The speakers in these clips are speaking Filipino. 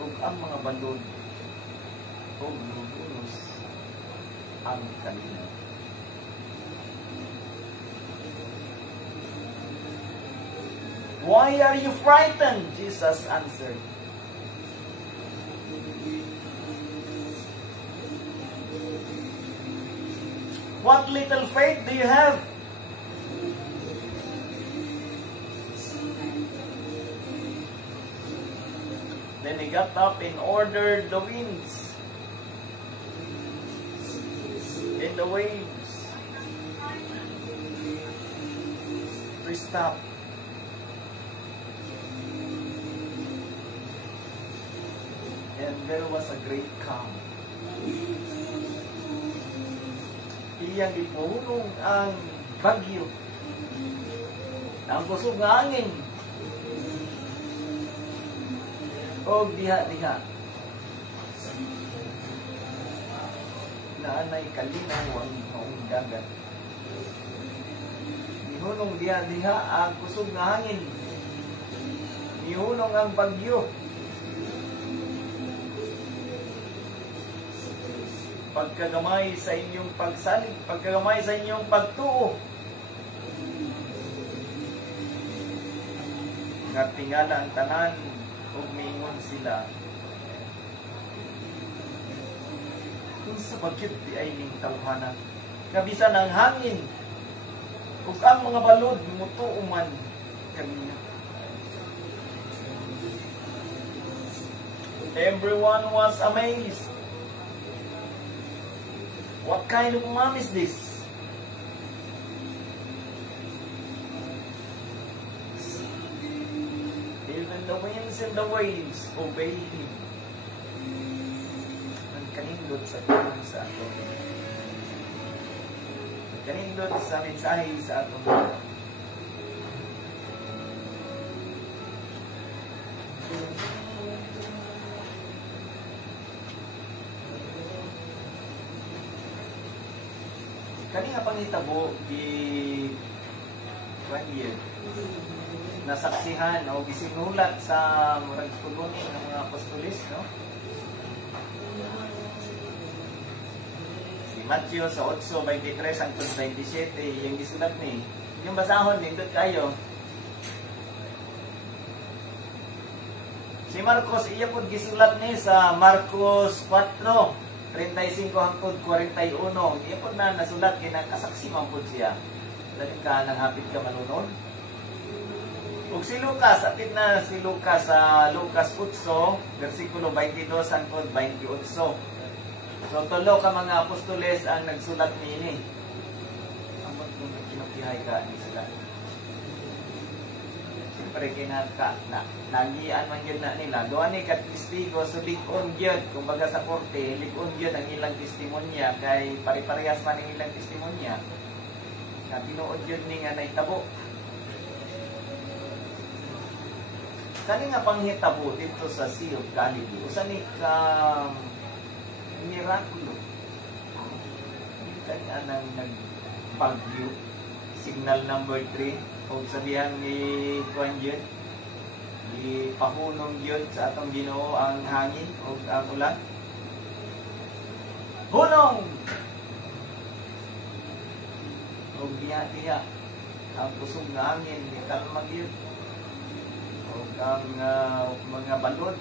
ug ang mga balod ug lubulos ang kalina. Why are you frightened? Jesus answered. What little faith do you have? Then he got up and ordered the winds and the waves to stop. And there was a great calm. Iyang ipuhulong ang bagyo, ang kusog nga hangin, o diha-diha naanay kalinaw ang maong dagat. Nihulong diha-diha ang kusog nga hangin, nihulong ang bagyo. Pagkagamay sa inyong pagsalig, pagkagamay sa inyong pagtuo. Nga tingala ang tanan ug miingon sila. Kung sa bagyot di ay ning tawhanan, kabisan ang hangin ug ang mga balod mutuo man kanina. Everyone was amazed. What kind of mom is this? Even the winds and the waves obey him. Ang kanindot sa tulong sa ato. Ang kanindot sa mensahe sa ato. Kani nga pangitabo di year nasaksihan o gisinulat sa murag pulunin ng mga apostolis, no? Si Matthew sa 8:23 hangtod 27 yung gisulat ni. Yung basahon nindot kayo. Si Marcos iya pud gisulat ni sa Marcos 4:35 hangtod 41. Iya pud na nasulat kay nakasaksi man pud siya. Dali ka nang hapit ka manunod. Ug si Lucas, atid na si Lucas sa Lucas 8 versikulo 22 hangtod 28. So tulo ka mga apostoles ang nagsulat niini. Amot kung kinukihay ka ni sila. Siyempre kinaka na nagian man yun na nila. Doon ni testigo so likon gyud kumbaga sa korte, likon gyud ang ilang testimonya kay pare-parehas man ang ilang testimonya. Na tinuod yun ni nga naitabo. Kani nga panghitabo dito sa Sea of Galilee, usa ni ka mirakulo. Kani anang nagbagyo, signal number 3, o sabihan ni Kuan yun, ipahunong yun sa atong Ginoo ang hangin o ang ulan. Hunong! O diha-diha ang kusog nga hangin, ikalmag yun. O ang mga balod,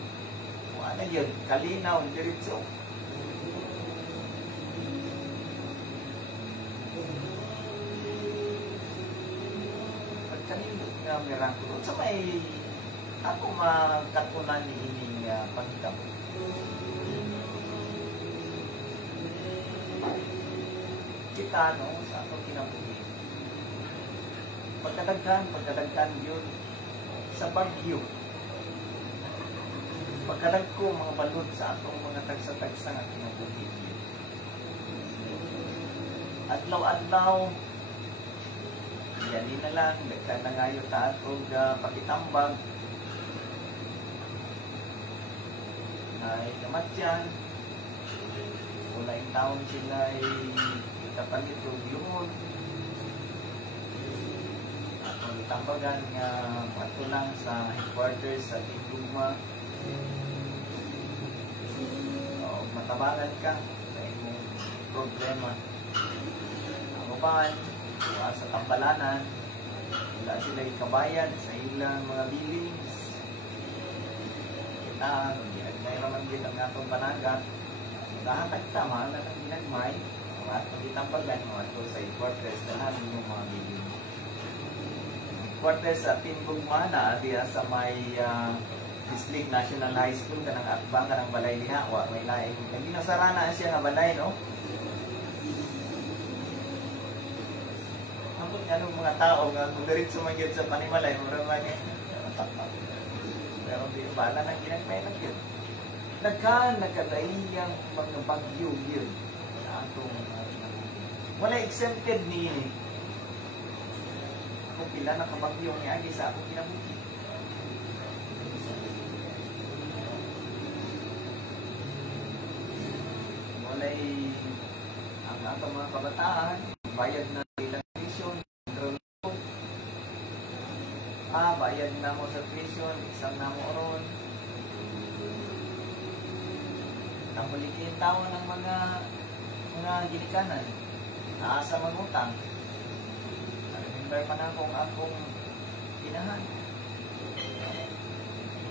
o ano yun, kalinaw, diritso. Pagkanindot nga mirakulo, sa may ako makatunan ni ining pagkamo. Kita no, sa atong kinabuhi. Pagkadagkan yun sa bagyo. Pagkadagko mga balod sa atong mga tagsa-tagsa nga kinabuhi. Adlaw-adlaw, yan na lang, nagka na ngayon ta atong pakitambag. Ay kamatyan, wala yung taon sila ay kapalit o yun. Atong tambagan nga mato lang sa headquarters sa Tiguma. matabangan ka sa imong problema. Ang uban, sa tambalanan, wala sila ikabayad sa ilang mga billings. Kita, ginagmay naman din ang atong panagat. Dahatag tama na ang ginagmay, at magitampagan mo ito sa quarters na namin yung mga billings. Quarters sa Timbugmana, diya sa may Islig National High School, kanang atbang, kanang balay liha, may laing. Hindi nasarana siya nga balay, no? Anong mga tao nga kung diretso man yun sa Panimalay, muraman yun. Pero di bala nang ginagmay lang yun. Nagkalaiyang mga bagyo yun. Wala exempted ni kung pila na kabagyo ni Agi sa akong kinabuhi. Wala'y ang atong mga kabataan, bayad na ilang tuition, bayad na mo sa tuition, isang na mo ron. Namulikin tao ng mga ginikanan, naasa magutang. Remember pa na akong pinahan.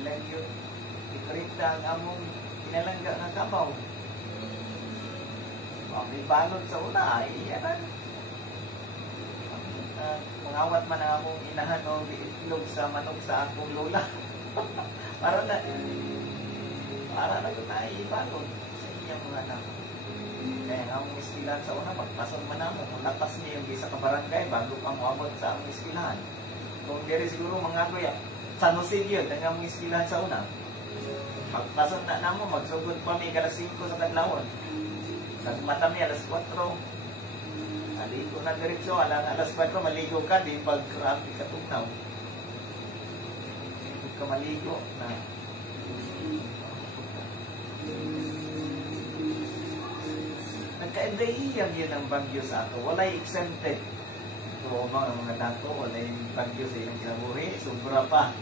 Ilang yun, ikarita ang among pinalangga ng kabaw. May balot sa una, iyanan. Mangawat man ang akong inahan o itlog sa manok sa akong lola. para na na ibalot sa inyong mga anak. Kaya ang among iskilahan sa una, magpasok man naman, lapas niya yung isa ka barangay bago pa moabot sa among iskilahan. Kung diri siguro mga kuya, San Jose yun, ang among iskilahan sa una. Pagpasok na namo, magsugod pa may alas 5 sa kadlawon. Nagmata mi alas 4. Maligo na diretso, alang alas 4, maligo ka, di pag-grabe ka tugnaw. Hindi ka maligo na. Nagka-endayiyang yun ang bagyo sa ato. Wala'y exempted. Ito mga dato, wala'y bagyo sa ilang kinabuhi. Sobra pa.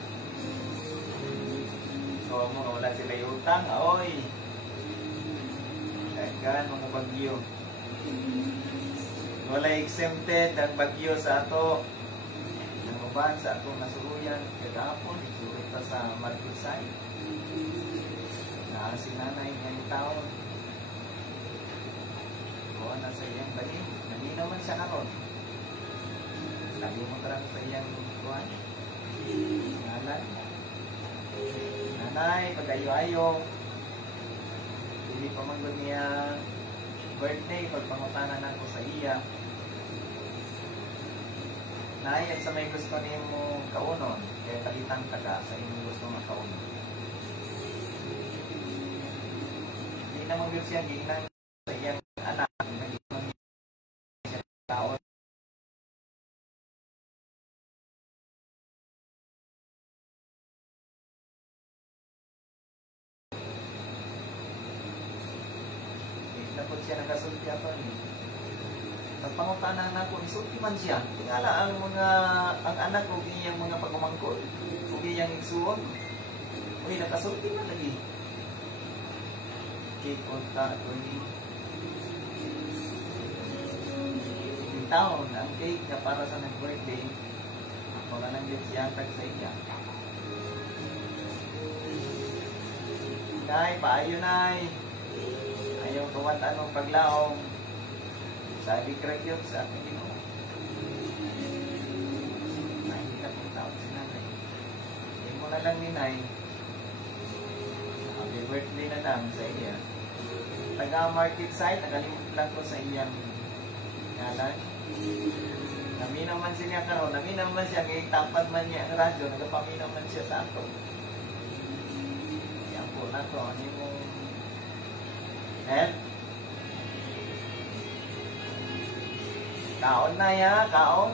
So, wala sila yung utang. Oy! Kaya mga bagyo. Wala'y exempted ang bagyo sa ato. Ang uban sa atong nasuruyan. Kagapon, isurit pa sa Marcosay. Si nanay ngayong taon. Buwan na sa iyang bali. Nani naman siya karon. Sabi mo tarang sa iyang buwan. Ngalan. Nanay, pag-ayo-ayo. Hindi pa man niya birthday, pagpangutanan ako sa iya. Nay, at sa may gusto niyo mo kaunon, kaya kalitang taga sa inyong gusto mo kaunon. Hindi naman yun siya ginang sa iyang anak, naging siya taon. Napod siya nagasulti ako niya. Pagpangutanan na ako, isulti man siya. Tingala ang anak o iyang mga pagumangkol, o iyang igsuon. Uy, nakasulti man lagi. Cake on ta, yung taon, ang cake na para sa nag-birthday, ako na nang siyantag sa iya. Nay, paayo nay. Ayaw kawatan ng paglaong. Sabi correct yun sa ating Ginoo. Nay, hindi na pong tawag si nanay. Hindi mo na lang ni Nay. Happy birthday na lang sa iya. Taga-market site, nakalimut lang ko sa iyang ngalan. Naminaw man siya karon, naminaw man siya, ngayon tapad man niya ang radyo, nagapaminaw man siya sa ato. Yan po na to, ano mo kaon na ya, kaon.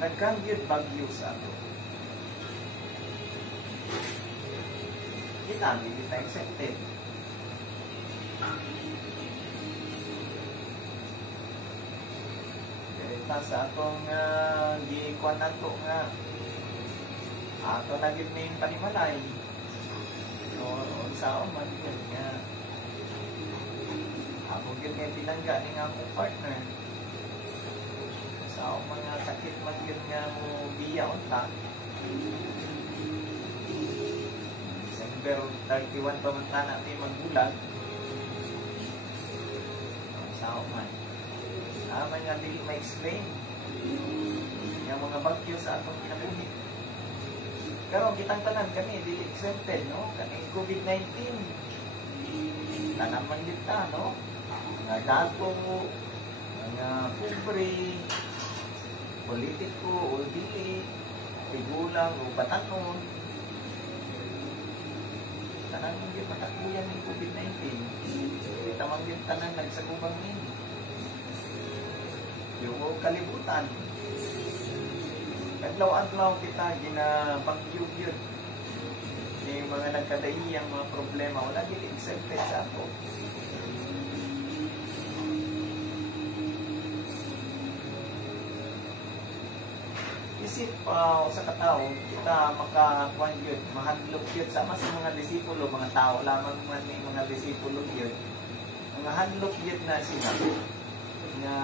Nagkanggit bagyo sa ato. Kita, hindi tayo accepted. Direkta sa atong gikuan nato nga Ato na gid ning panimalay. So, unsa man gid nga. Ako gid nga tinangga ning akong partner. Sa mga sakit man gid nga mo biya unta. December 31 pa man tanan ni magbulag. Sa man. Naman nga dili ma-explain. Yung mga bagyo sa atong kinabuhi. Pero kitang tanan kami, dili exempted, no? Kani COVID-19. Tanan man kita, no? Mga dato, mga pobre, politiko, o dili, tigulang, o batanon. Tanan man yung matakuyan ng COVID-19. Kita man yung tanan nagsagubang nini. Yung kalibutan. Adlaw-adlaw kita ginabagyo yun. Yung mga nagkadaiyang mga problema, wala din exempted sa ako. Isip sa katao, kita makakuan yun, mahadlok yun, sama sa mga disipulo, mga tao lamang man yung mga disipulo yun. Mga hadlok yun na sila, na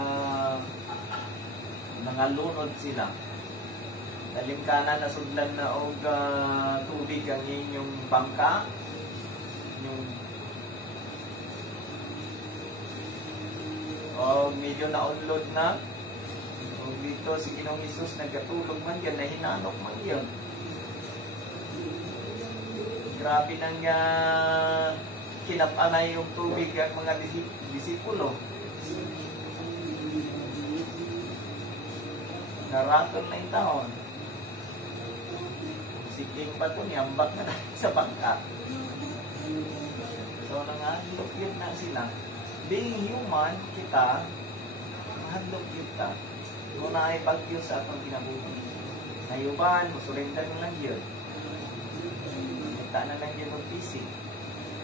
mga lunod sila. Nalimkanan na sudlan na og tubig ang inyong bangka, yung medyo na-unload na. O dito si Ginoong Hesus nagkatulog man yan, nahinanok man yan. Grabe nang kinapanay yung tubig ang mga disipulo. Naraton na yung taon. Siking pa ito, niyambak na sa bangka. So, nanghadlok yun na sila. Being human, kita, nanghadlok yun ta. Kung na ay bagyo sa atong kinabuhi. Nayuban, musurrender na lang yun. Kita na lang yun o pisik.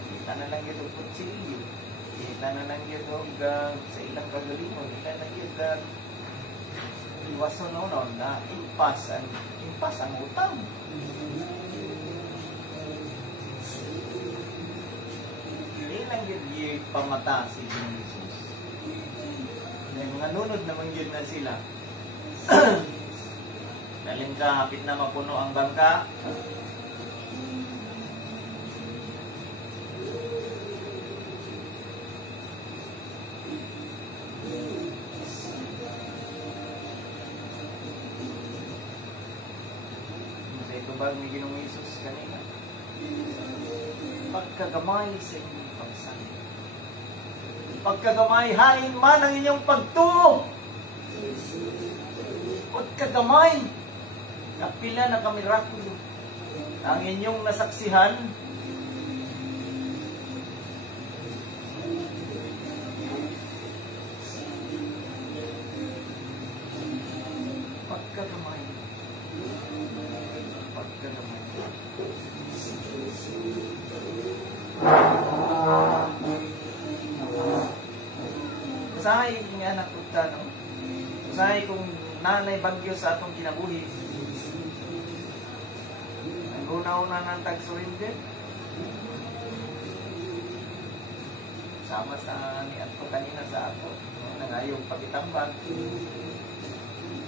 Kita na lang yun o kutsilyo. Kita na lang yun o sa ilang kagalingon. Kita na yun iwason noon na impas ang utang. Hindi lang yun pamata si Ginoong Hesus. May mga nunod naman yun na sila. Galing ka, hapit na mapuno ang bangka. Bag ni Ginoong Hesus kanina. Pagkagamay sa inyong pagsali. Pagkagamay, hain man ang inyong pagtuo. Pagkagamay, kapila na kamirakulo. Ang inyong nasaksihan, pagkagamay. Usahay nga napunta, no? Usahay kung nanay bagyo sa atong kinabuhi. Ang una-una ng tag-surrender. Sama sa ni Ato kanina sa ako. Nangayong pagitambag.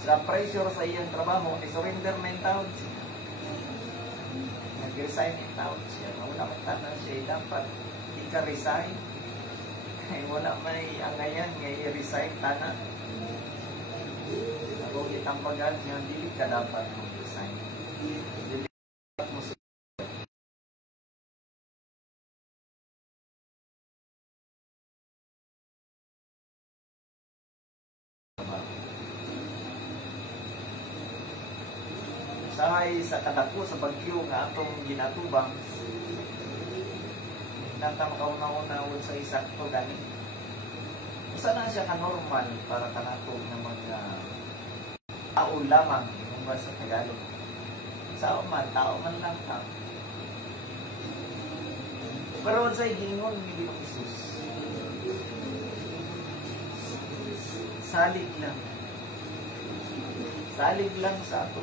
Sa pressure sa iyang trabaho, i-surrender na yung taon siya. Nag-resign yung taon siya. Wala magtanan siya, dapat ika-resign. Ay wala may angayan, ngay i-resign tanan. Ako itambagan niya, dili ka dapat mag-resign. Dili dapat mo sahay sa kadako sa bagyo nga atong ginatubang. Nata makauna-una sa isakto gani. Usa na siya ka-normal para kanato ng mga tao lamang yung ba sa Tagalog. Sao man, tao man lang ta. Pero sa gingon ni Ginoong Hesus, salig lang. Salig lang sa ato.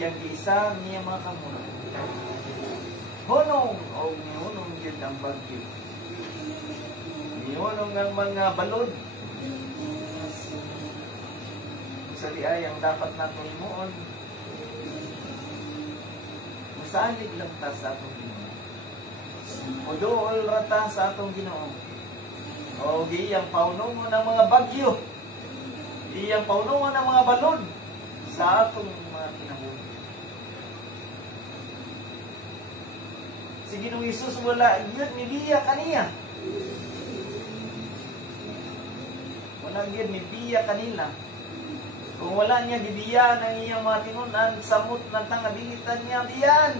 iyang isa niya mga kamuno. Hunong o nihunong yun ang bagyo. Nihunong ang mga balod. Sa ay ang dapat natin himuon. Masalig lang ta sa atong Ginoo. Muduol rata sa atong Ginoo. O iyang paunungon ng mga bagyo. Iyang paunungon ng mga balod sa atong mga kinabuhi. Si Ginoong Hesus wala yun nibiya kaniya. Wala yun nibiya kanila. Kung wala niya gibiya ng iyang mga tinunan, samot ng tangabilitan niya biyan.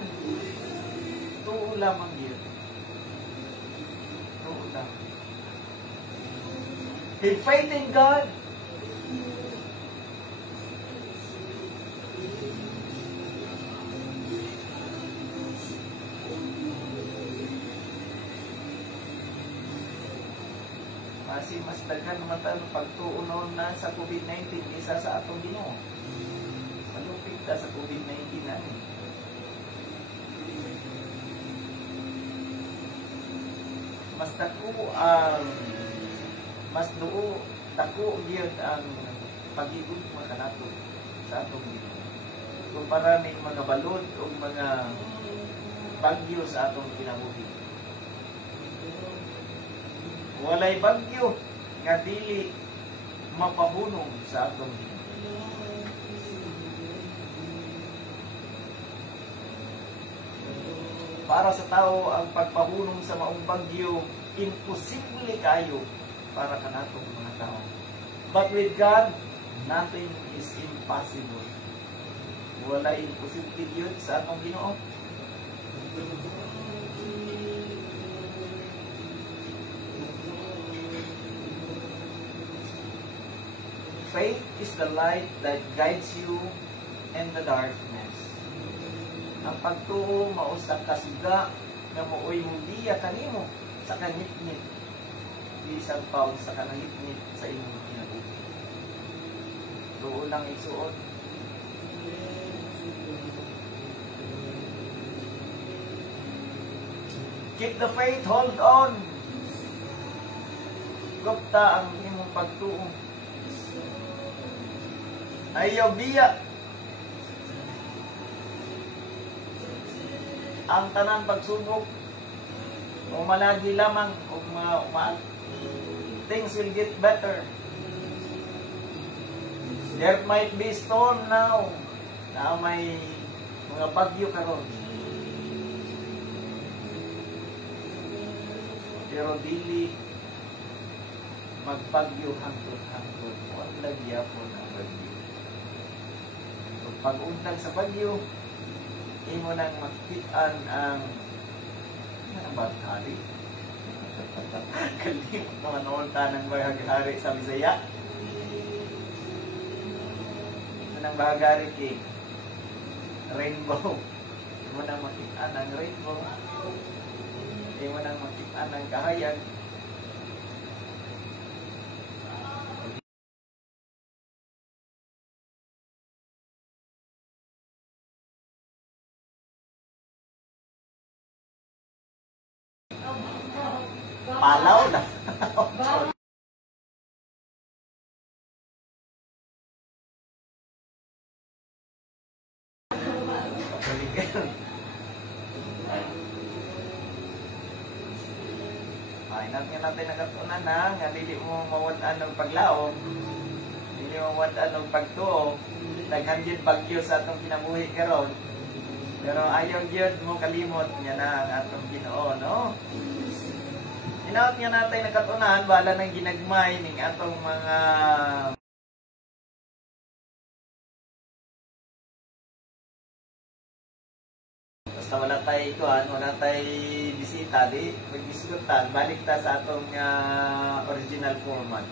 Tuo lamang yun. Tuo lamang. Have faith in God. Kasi mas daghan naman tayo pagtuunon na sa COVID-19 isa sa atong Ginoo. Malupit ta sa COVID-19 na eh. Mas dako gyud ang pag-igod makanato sa atong Ginoo. Kumpara ning mga balod o mga bagyo sa atong kinabuhi. Walay bagyo nga dili mapahunong sa atong Ginoo. Para sa tao ang pagpahunong sa maong bagyo imposible kayo para kanatong mga tao. But with God, nothing is impossible. Walay imposible yun sa atong Ginoo. Faith is the light that guides you in the darkness. Ang pagtuo mao sa kasiga nga mooy mudiya kanimo sa kanitnit. Bisan pa sa kanitnit sa imong kinabuhi. Tuo lang isuot. Keep the faith, hold on. Gupta ang imong pagtuo. Ayaw biya. Ang tanan pagsubok umalagi lamang o things will get better. There might be storm now na may mga bagyo karon. Pero dili magbagyo hangtod-hangtod. Wala gyapon ang bagyo. Pag-untag sa bagyo, imo nang makitaan ang baghari. Kalimot naman noon ta ng baghari sa Bisaya. Nang baghari kay rainbow. Imo nang makitaan ang rainbow. Imo nang makitaan ang kahayag. Palaw na. Ay, natin nakatunan na nga dili mo mawad-an ng paglaom, dili mo mawad-an ng pagtuo, daghan gyud bagyo sa atong kinabuhi karon. Pero ayaw gyud mo kalimot niya na ang atong Ginoo, no? Hinaot nga natin nakatunan, wala nang ginagmay ning atong mga basta wala tayo ikuan, wala tayo bisita, di magbisikutan, balik ta sa atong original format.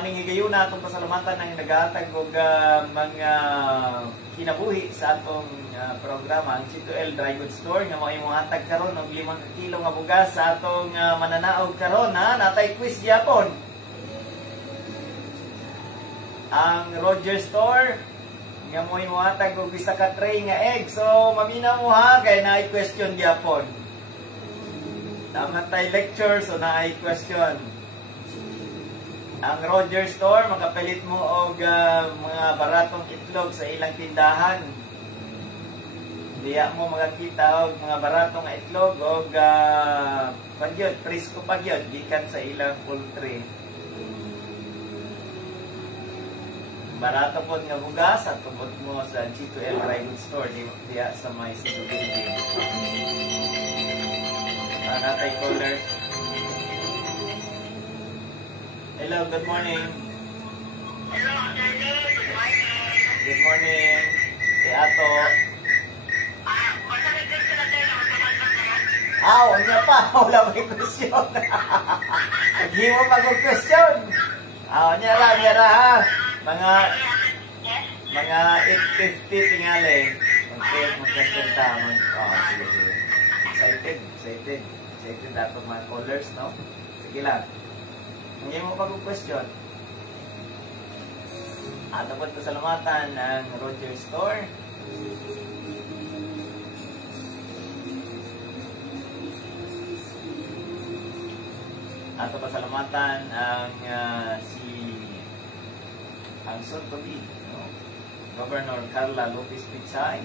Ning higayon na atong pasalamatan ng nagahatag og mga kinabuhi sa atong nga programa ang C2L Dry Goods Store nga mao imong hatag karon og 5 kilo nga bugas sa atong mananaog karon ha. Natay quiz gyapon. Ang Roger Store nga mo imong hatag og isa ka tray nga egg. So maminaw mo ha kay naay question gyapon. Tama tay lecture so naay question. Ang Roger Store makapalit mo og mga baratong itlog sa ilang tindahan. Diya mo makakita og mga baratong itlog og pagyod, presko pagyod gikan sa ilang poultry. Barato pod nga bugas at tubod mo sa C2L Dry Goods Store diya sa may Cebu Building. Natay caller. Hello, good morning. Hello, good morning. Good morning. Kay Ato. Unya pa. Wala may question. Hindi mo mag-question. Unya ra ha. Mga 8:50 tingali. Okay, mag-question tamon. Sige. Excited dato mga callers, no? Sige lang. Hindi mo mag-question. Ato po pasalamatan ang Roger Store. Ato pasalamatan ang ang Sotobi, no? Governor Carla Lopez Pichay.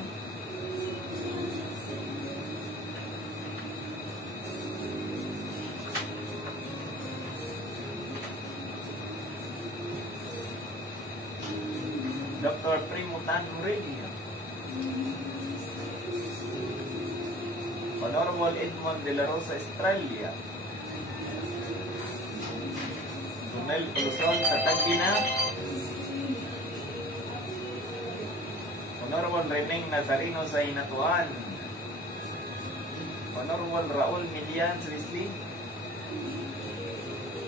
Dr. Primo Tanurelio. Honorable Edmond de la Rosa Estrella. Tunel Luzon sa Tagina. Honorable Reneng Nazarino sa Inatuan. Honorable Raul Milian sa Lisli.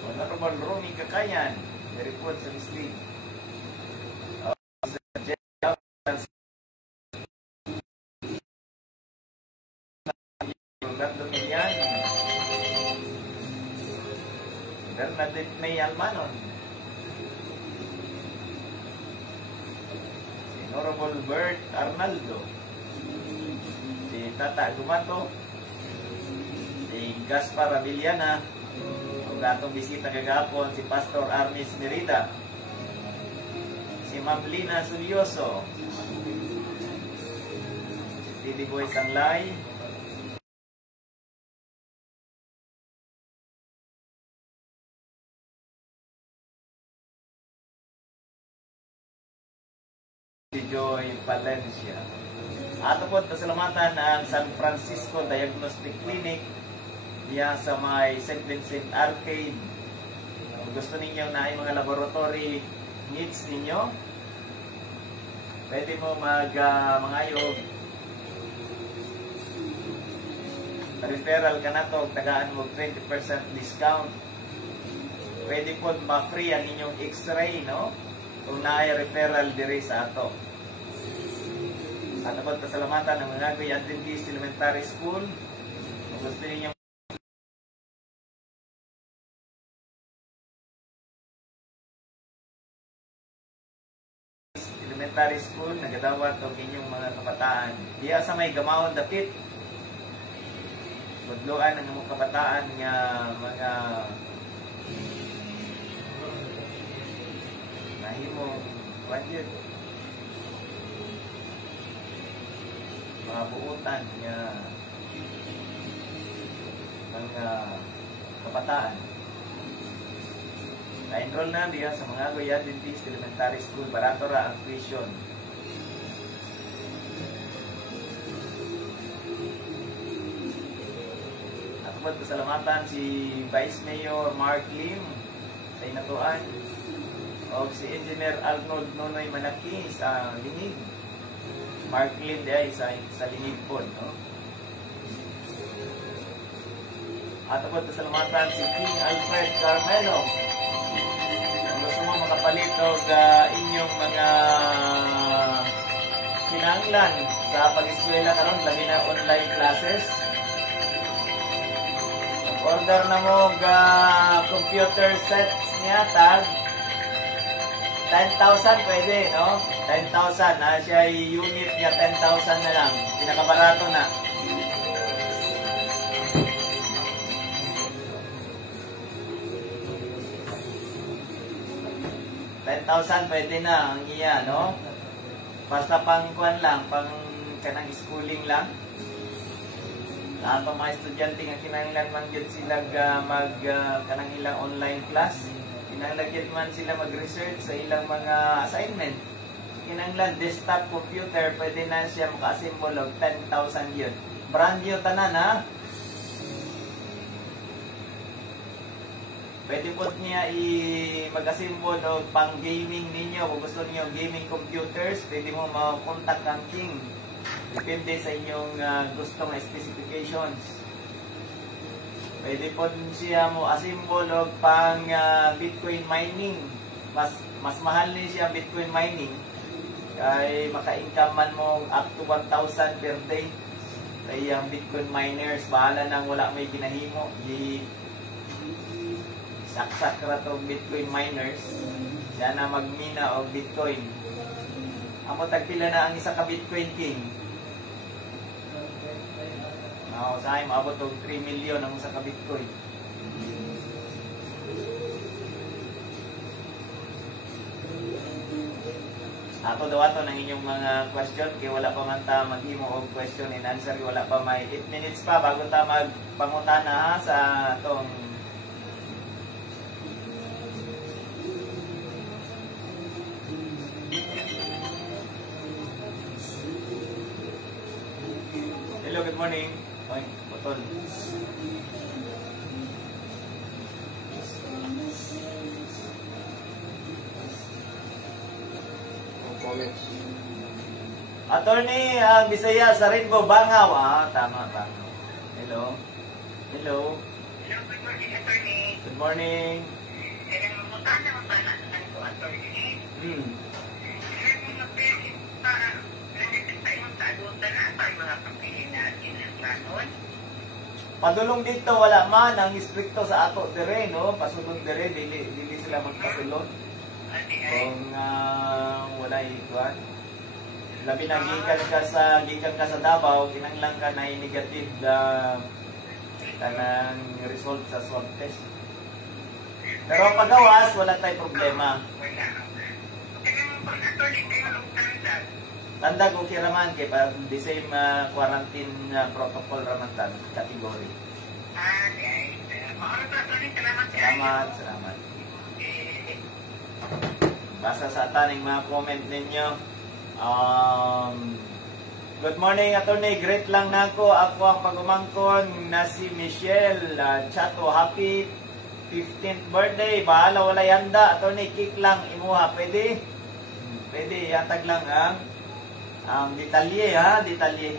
Honorable Romy Kakayan, report sa Lisli. Bernadette May Almanon, si Honorable Bert Arnaldo, si Tata Gumato, si Gaspar Avillana, ang datong bisita kagapon si Pastor Armis Merida, si Ma'am Lina Sulyoso, si Titi Boy Sanglay, Joy Valencia. Ato po pasalamatan ang San Francisco Diagnostic Clinic diya sa may St. Vincent Arcade. Kung gusto ninyo na yung mga laboratory needs ninyo, pwede mo mangayog referral ka na to, tagaan mo 20% discount. Pwede po ma-free ang inyong x-ray, no? Kung naay referral diri sa ato. At abot pasalamatan ng mga Agoy Adventist Elementary School. Kung gusto niyo Elementary School, nagadawat og inyong mga kabataan. Diya sa may Gamawon Dapit. Budloan ang mga kabataan nga mga nahimong budget. Mga buutan nga mga kabataan. Na-enroll na diya sa mga Agoy Adventist Elementary School. Barato ra ang tuition. At po pasalamatan si Vice Mayor Mark Lim sa Inatuan o si Engineer Arnold Nonoy Manaki sa Linig. Mark Lim ay sa Linig po, no? At po pasalamatan si King Alfred Carmelo. Kung gusto mo makapalit o inyong mga kinanglan sa pag-eskwela karon labi na online classes. Order na mo ga computer sets niya tag 10,000 pwede, no? 10,000 na siya unit niya 10,000 na lang. Pinakabarato na. $10,000 pwede na ang iya, no? Basta pang kuan lang, pang kanang schooling lang. Lahat ng mga estudyante nga kinahanglan man gyud sila mag kanang ilang online class. Kinahanglan man sila mag-research sa ilang mga assignment. Kinahanglan desktop computer, pwede na siya maka-assemble og 10,000 yun. Brand new tanan, ha? Pwede po niya mag-assemble o pang gaming ninyo. Kung gusto niyo gaming computers, pwede mo ma-contact ang King. Depende sa inyong gustong specifications. Pwede po siya mo assemble o pang Bitcoin mining. Mas mahal ni siya Bitcoin mining. Kaya maka-income man mo up to 1,000 per day. Kaya ang Bitcoin miners, bahala nang wala may ginahimo. Saksak ra to Bitcoin miners. Siya na magmina o Bitcoin. Amo tagpila na ang isa ka Bitcoin King. Sa akin, maabot og 3 million ang isa ka Bitcoin. Ato daw ato ng inyong mga question kay wala pa man ta maghimo og question and answer, wala pa may 8 minutes pa bago ta magpangutana ha sa tong hello, good morning. Oy, botol. Attorney Bisaya sa Rainbow Bangaw. Tama. Hello. Hello, good morning, attorney. Good morning. Magkano ang balansan ko, attorney? Mga pwede pa, nandito tayo sa adulta na para mga kapilin natin ang planon. Padulong dito wala man ang istrikto sa ato dire, no? Pasulod dire, dili sila magpasulod. Kung wala ikuan. Labi na gikan ka sa Davao, kinanglang ka na negative kanang result sa swab test. Pero pagawas, wala tayong problema. Tandag o kiraman kay pa the same quarantine protocol raman tan category. Salamat. Basa sa taning mga comment ninyo. Good morning, attorney. Great lang nako. Ako ang pagumangkon na si Michelle Chato. Happy 15th birthday. Bahala wala yanda. Attorney, cake lang imuha. Pwede? Pwede. Yatag lang ang detalye, ha? Detalye.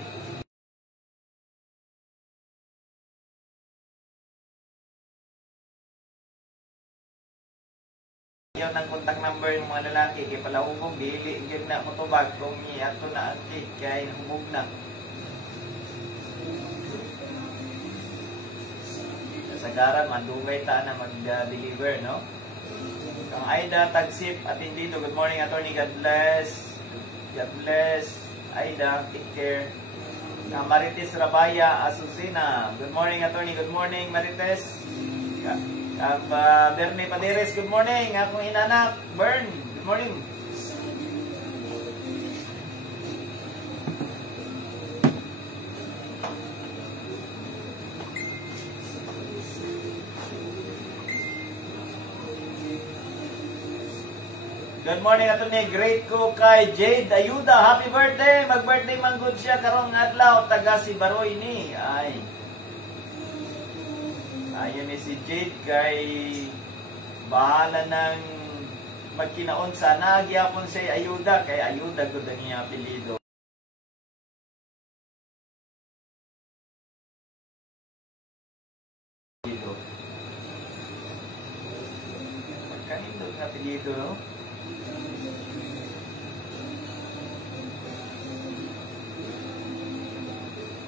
Yun ang contact number ng mga lalaki. Kaya pala hubog, dili yun na motobag. Kung ato na ang cake, kaya hubog na. Kasagaran, mandugay ta na mag-deliver, no? Kang Aida Tagsip, atindido. Good morning, attorney. God bless. God bless. Aida, take care. Kang Marites Rabaya Asusina. Good morning, attorney. Good morning, Marites. Bernie Paderes, good morning. Akong inanak, Bern, good morning. Good morning, attorney. Great ko kay Jade Ayuda. Happy birthday. Mag-birthday man good siya karong adlaw. Taga si Baroy ni. Ayun ni si Jade kay bahala ng magkinaon sa nagyapon siya Ayuda kay Ayuda gud ang iyang apelyido. Magkanindog na apelyido, no?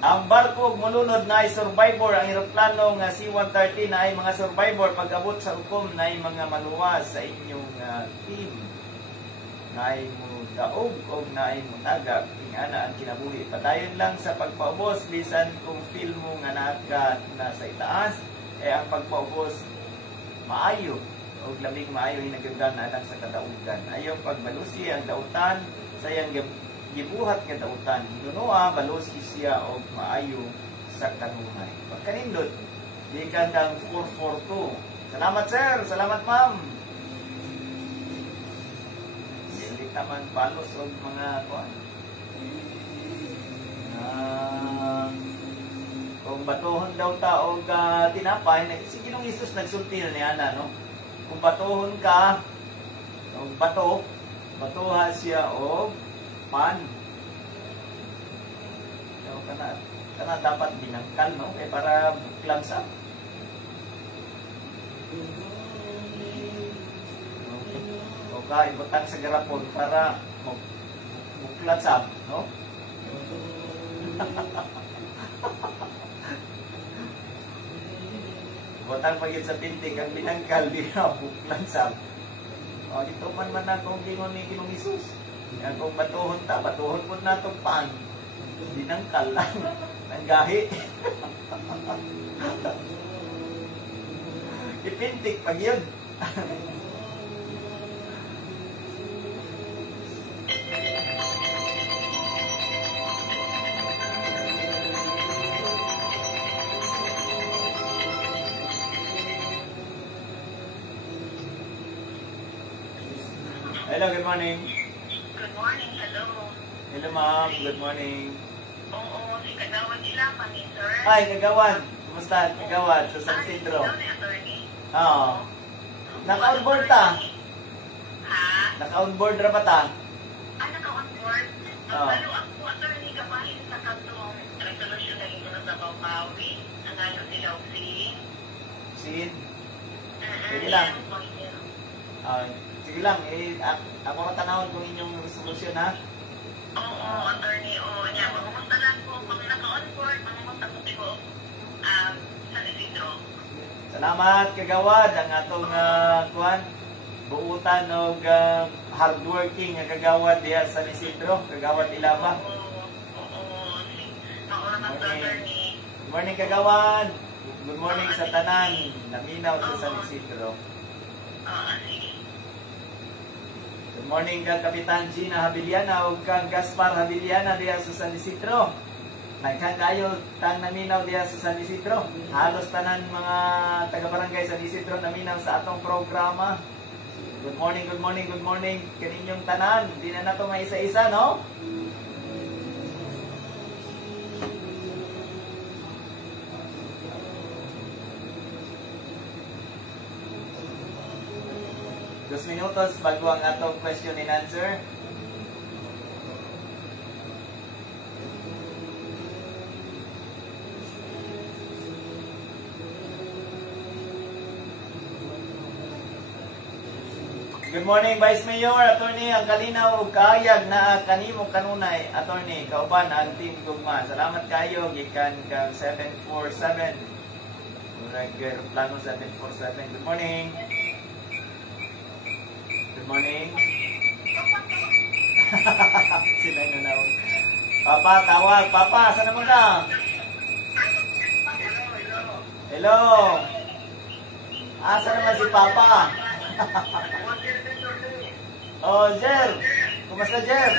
Ang barko mulunod na ay survivor. Ang eroplano nga C-130 na ay mga survivor. Pag-abot sa hukom na ay mga maluwas sa inyong team. Na ay mo daog o na ay mo tagap. Ingana ang kinabuhi. Padayon lang sa pagpaubos. Bisan kung feel mo nga nasa itaas. Ang pagpaubos maayo. O lamig maayo hinagagdan na lang sa kadaugan. Ayaw pagbalusi ang dautan. Sayang gibuhat nga dautan. Nunoa, balusi siya o maayo sa kanunay. Pagkanindot, di kandang 442. Salamat sir, salamat ma'am. Hindi taman balos o mga kuan. Kung batuhon daw ta o tinapay, sige nung Isus nagsulti na ni Ana, no? Kung batuhon ka, o batuha siya o pan. So, kana dapat binangkal, no? Kaya para buklang sa. O ka, ibutang sa garapon para buklat sa, no? Ibutang pagit sa pintig ang binangkal, di na buklang sa. O, dito man akong gingon ni Ginong Isus. Kung batuhon ta, batuhon po na itong pan. Binangkal lang. Nanggahi. Ipintik pag yun. Hello, good morning. Good morning, hello. Hello, ma'am. Good morning. Oo, si Kagawad Ilapan ni sir. Hi, Kagawad. Kumusta, Kagawad? Sa San Isidro. Oo. Naka-onboard ta? Ha? Naka-onboard ra ba ta? Naka-onboard? Pero ako, attorney, kapahin sa katong resolution na ito sa Bapawi. Ang ano sila o siin. Siin? Sige lang. Sige lang. Ako natanawin kung inyong resolution, ha? Oo, attorney. Oo, niya. Mamumusta lang po. Kung naka-onboard, mamumusta po ko sa Isidro. Salamat, Kagawad. Ang atong buutan o hardworking nga Kagawad diya sa Isidro. Kagawad Ilaba. Oo. Mauramat sa attorney. Good morning, Kagawad. Good morning sa tanan. Naminaw sa San Isidro. Sige. Good morning kang Kapitan Gina Habiliana o kang Gaspar Habiliana diya sa San Isidro. Nagkan kayo tang naminaw diya sa San Isidro. Halos tanan mga taga-barangay San Isidro naminaw sa atong programa. Good morning, good morning, good morning kaninyong tanan. Di na nato maisa-isa, no? Dos minutos bago ang atong question and answer. Good morning, Vice Mayor, Attorney, ang kalinaw ug kaayag na kanimo kanunay, Attorney, kauban ang team gugma. Salamat kayo gikan kang 747. Regular plano 747. Good morning. Good morning. Sila na naman. Papa, tawag. Papa, saan naman ka? Hello. Asa naman si Papa? Oh, Jer. Kumusta, Jer?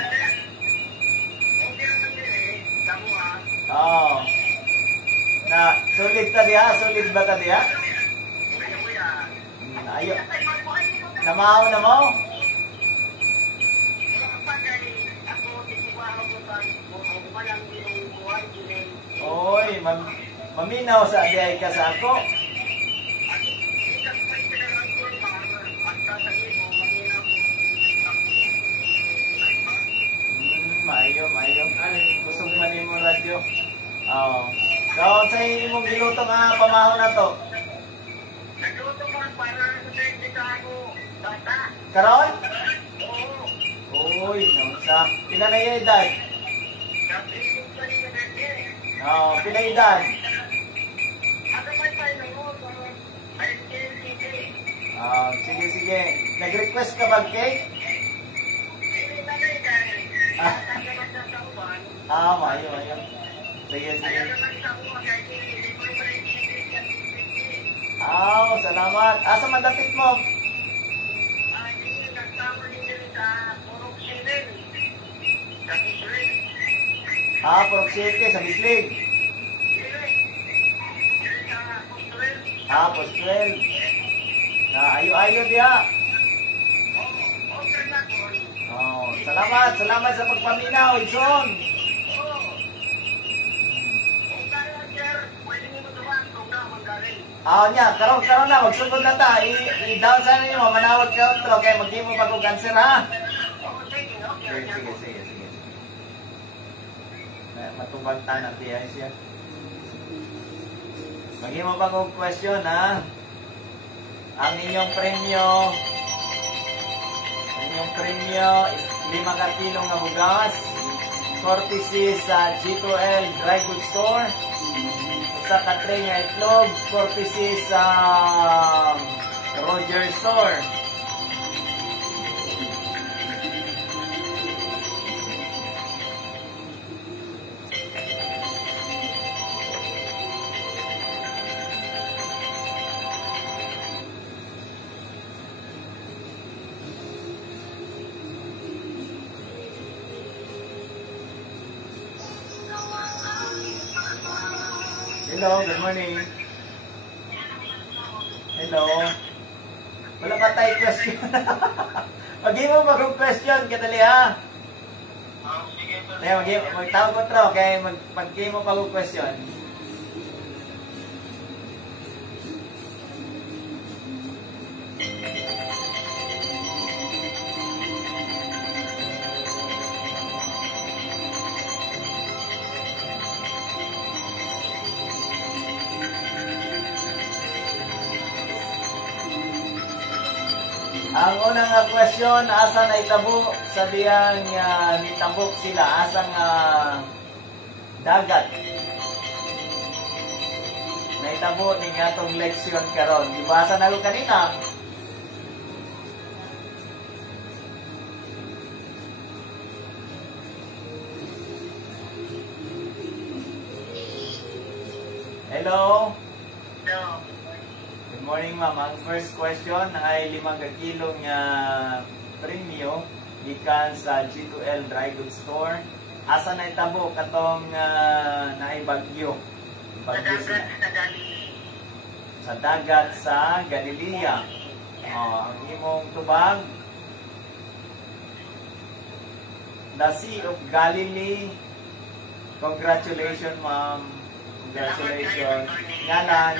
Oh. Na, sulit ta diha? Sulit ba ta diha? Ayo. Namahaw na mo? Oy, maminaw sa diay ka sa ako. Mayo. Kusog man mo radyo. Oo. So, sa imong giluto nga pamahon na to? Nagluto mo para sa Chicago. Bata. Karon? Oo. Uy, naunsa. Pila na yung edad? Oh, pila edad? Ako may tayo mo, ay, sige. Sige, sige. Nag-request ka ba cake? Hindi na kayo dahil. Saan naman sa sauban? Mayo, mayo. Sige, sige. Ayaw naman sa uwan, kahit hindi ko yung Salamat. Asa madapit mo? hindi nagtama din din sa Purok Siren. Sa Misrin. Purok 7 sa Bislig. Pos 12. Ayo-ayo diha. Salamat sa pagpaminaw, Idson. Karon na, magsugod na ta. I-down sa ninyo, manawag ka outro, kaya mag-imo pa kong cancer, ha? Sige. Matubag ta na, tiya siya. Mag-imo pa kong question, ha? Ang inyong premyo is 5 ka kilong nga bugas, courtesy sa G2L Dry Goods Store. Sa katre nga itlog, courtesy sa Roger Store. Hello, good morning. Hello. Wala pa tayo question. Mag-give mo ba kung question, kadali ha? Magtawag ko tro, kaya mag-give mo pa kung question. Ang unang question, asa na itabo? Sabihang nitabok sila, asang dagat. Naitabo ni atong leksyon karon. Ibasa na ko kanina. Hello? No. Good morning, ma'am. Ang first question ay 5 kilong premyo gikan sa G2L Dry Goods Store. Asa na itabo katong naibagyo? Bagyo sila. Sa dagat sa Galilea. Ang imong tubag, the Sea of Galilee. Congratulations, ma'am. Congratulations. Ngalan?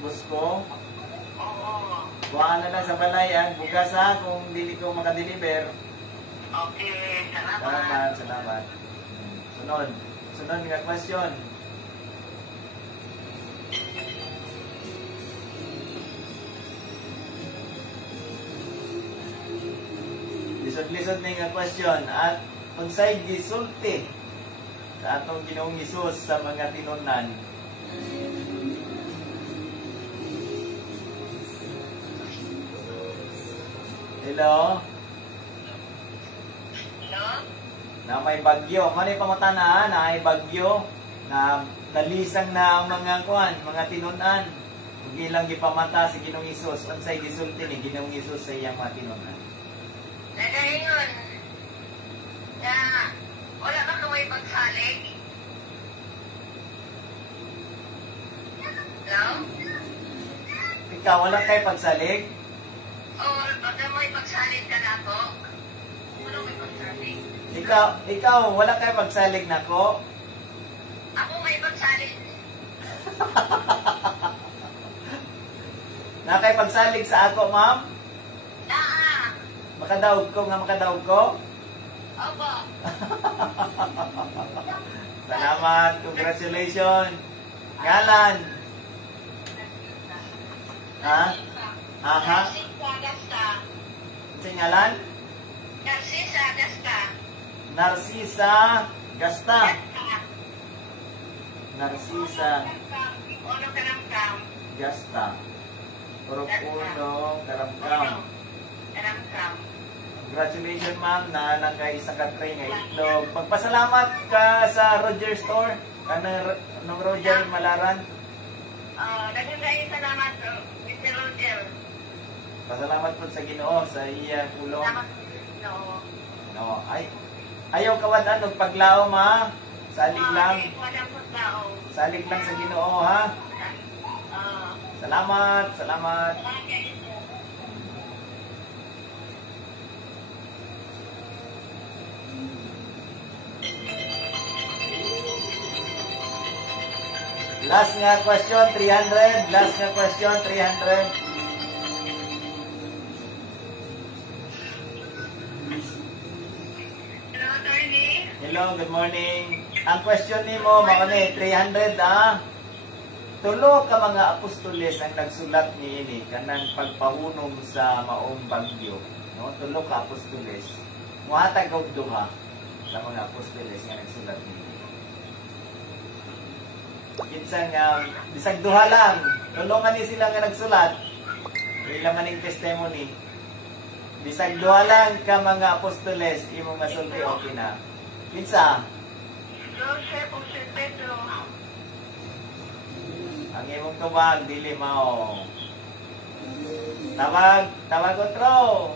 Busko? Buhaan na lang sa balay ang bugas ha kung dili ko makadeliver. Okay, salamat. Salamat. Sunod nga question. Lisod-lisod na nga question. At unsay gisulti sa atong Ginoong Hesus sa mga tinunan? Hello? Hello? Na may bagyo. Manay pangutana na may bagyo na nalisang na ang mga mga tinunan. Hindi lang gipamata si Ginoong Hesus. Unsay gisulti ni Ginoong Hesus sa iyang mga tinunan? Nagayon na wala ba kaway pagsalig? Hello? Ikaw, wala kay pagsalig? Baka may pagsalig ka na ako? Wala may pagsalig. Ikaw, wala kay pagsalig na ko? Ako may pagsalig. Na kay pagsalig sa ako, ma'am? Naa. Makadaog ko? Opo. Salamat, congratulations. Ngalan? Ha? Aha. Narcisa Gasta. Singalan? Narcisa Gasta. Narcisa Gasta. Narcisa Ono Karamkam. Gasta. Purok Uno, Karamkam. Karamkam. Congratulations ma'am na nagay sa katray nga itlog. Pagpasalamat ka sa Roger Store. Kanang Roger Malaran. Daghang kayo salamat, Mr. Roger. Pasalamat po sa Ginoo sa iya tulong. Salamat no. No, ayaw kawadan og paglaom ha. Salig lang. Walang pagkao. Salig lang sa Ginoo ha. Salamat, salamat. Last nga question, 300. Last nga question, 300. Hello, attorney. Hello, good morning. Ang question ni mo, mga ni, 300 Tulo ka mga apostoles ang nagsulat ni ini kanang pagpahunom sa maong bagyo. No? Tulo ka apostoles. Muhatag og duha sa mga apostoles nga nagsulat ni ini. Kinsa nga bisag duha lang, tulungan ni sila nga nagsulat. Ila man ning testimony. Bisag duha lang ka mga apostoles imo masulti okay na. Kinsa? Joseph o si Pedro. Ang imong tubag dili mao. Tawag otro.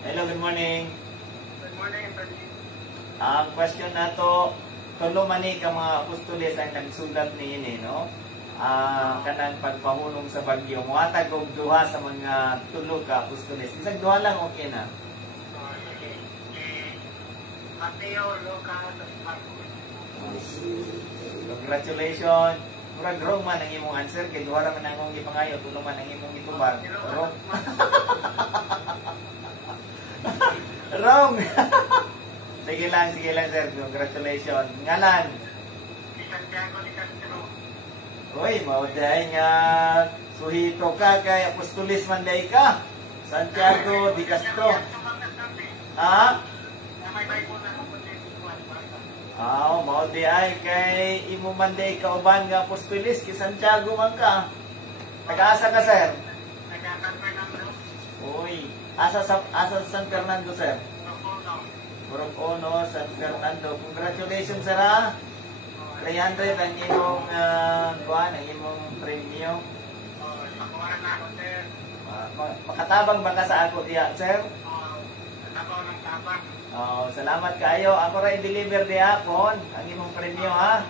Hello, good morning. Good morning, attorney. Ang question nato, tulo man ni ka mga apostoles ang nagsulat niini, no? Kanang pagpahulong sa bagyo, muhatag og duha sa mga tulo ka apostoles. Isang duha lang okay na. Sige. Mateo, Lucas, at Marcos. Congratulations. Murag wrong man ang imong answer kay duha ra man ang imong gipangayo, tulo man ang imong gitubag. Wrong. Wrong. Sige lang sir. Congratulations. Ngalan. Santiago de Castro. Uy, mauday nga suhito ka kay apostolis man day ka. Santiago de Castro. Ha? May Bible na ako sa ikuan. Mauday ay kay imo man day ka uban nga apostolis kay Santiago man ka. Taga-asa ka sir? Nagkakang Fernando. Uy, asa San Fernando sir? Rocono. Purok Uno, San Fernando. Congratulations sir ha. 300 ang imong ang imong premium. Nakuha na ako, sir. Makatabang ba ka sa ako diya, sir? Nakuha ng tabang. Salamat kayo. Ako ra i-deliver diya kon ang imong premium ha.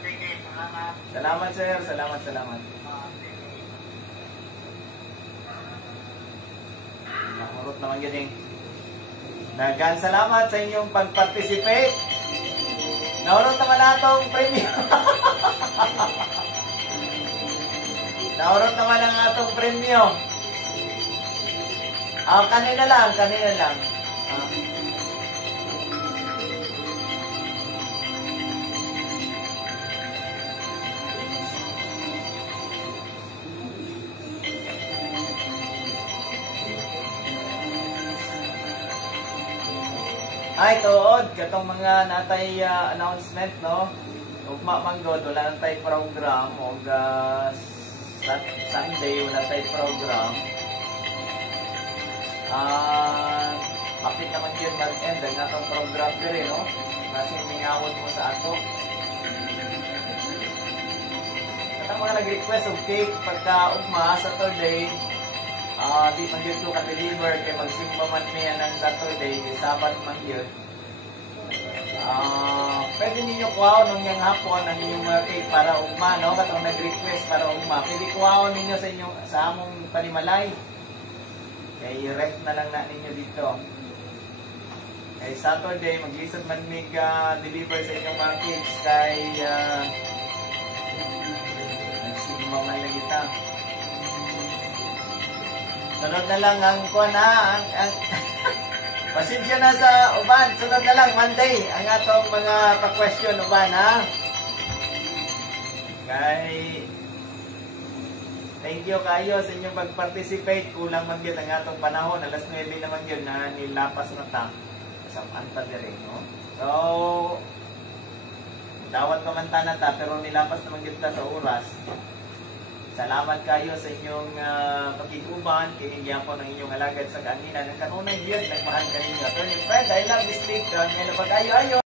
Sige, salamat. Salamat sir, salamat. Sige. Nakurot naman yun. Daghang salamat sa inyong pag-participate. Naurot naman atong premium. Naurot naman ang atong premium. Kanina lang. Ay, tuod, katong mga natay announcement, no? Ugma manggod, wala nang tay program, o Sunday, wala tay program. Bakit naman yun mag-end, ang natong program din, no? Kasi mingawon mo sa ato. Katong mga nag-request of cake pagka ugma, Saturday, di man yun to ka-deliver kay magsimba man niya ng Saturday, Sabat man yun. Pwede ninyo kuhaon ng yung hapon ang inyong mga cake para ugma, no? Katong nag-request para ugma. Pwede kuhaon ninyo sa among panimalay. Kay ref na lang na ninyo dito. Kay Saturday, maglisod man mig deliver sa inyong mga cakes kay nagsimba man lang kita. Sunod na lang ang kuha na, Pasensya na sa uban. Sunod na lang, Monday, ang atong mga pa-question uban, ha? Kay... Thank you kayo sa inyong pag-participate. Kulang man yun ang atong panahon. Alas 9 naman yun na nilapas na ta. Kasamaan pa din, no? So, dawat pa man tanan ta, pero nilapas naman yun ta sa oras. Salamat kayo sa inyong pag-iguban. Kinigyan ng inyong alagad sa kanina. Nang kanunay yun, nagmahal ka ninyo. Attorney Fred, I love this week. Ngayon na pag-ayo-ayo.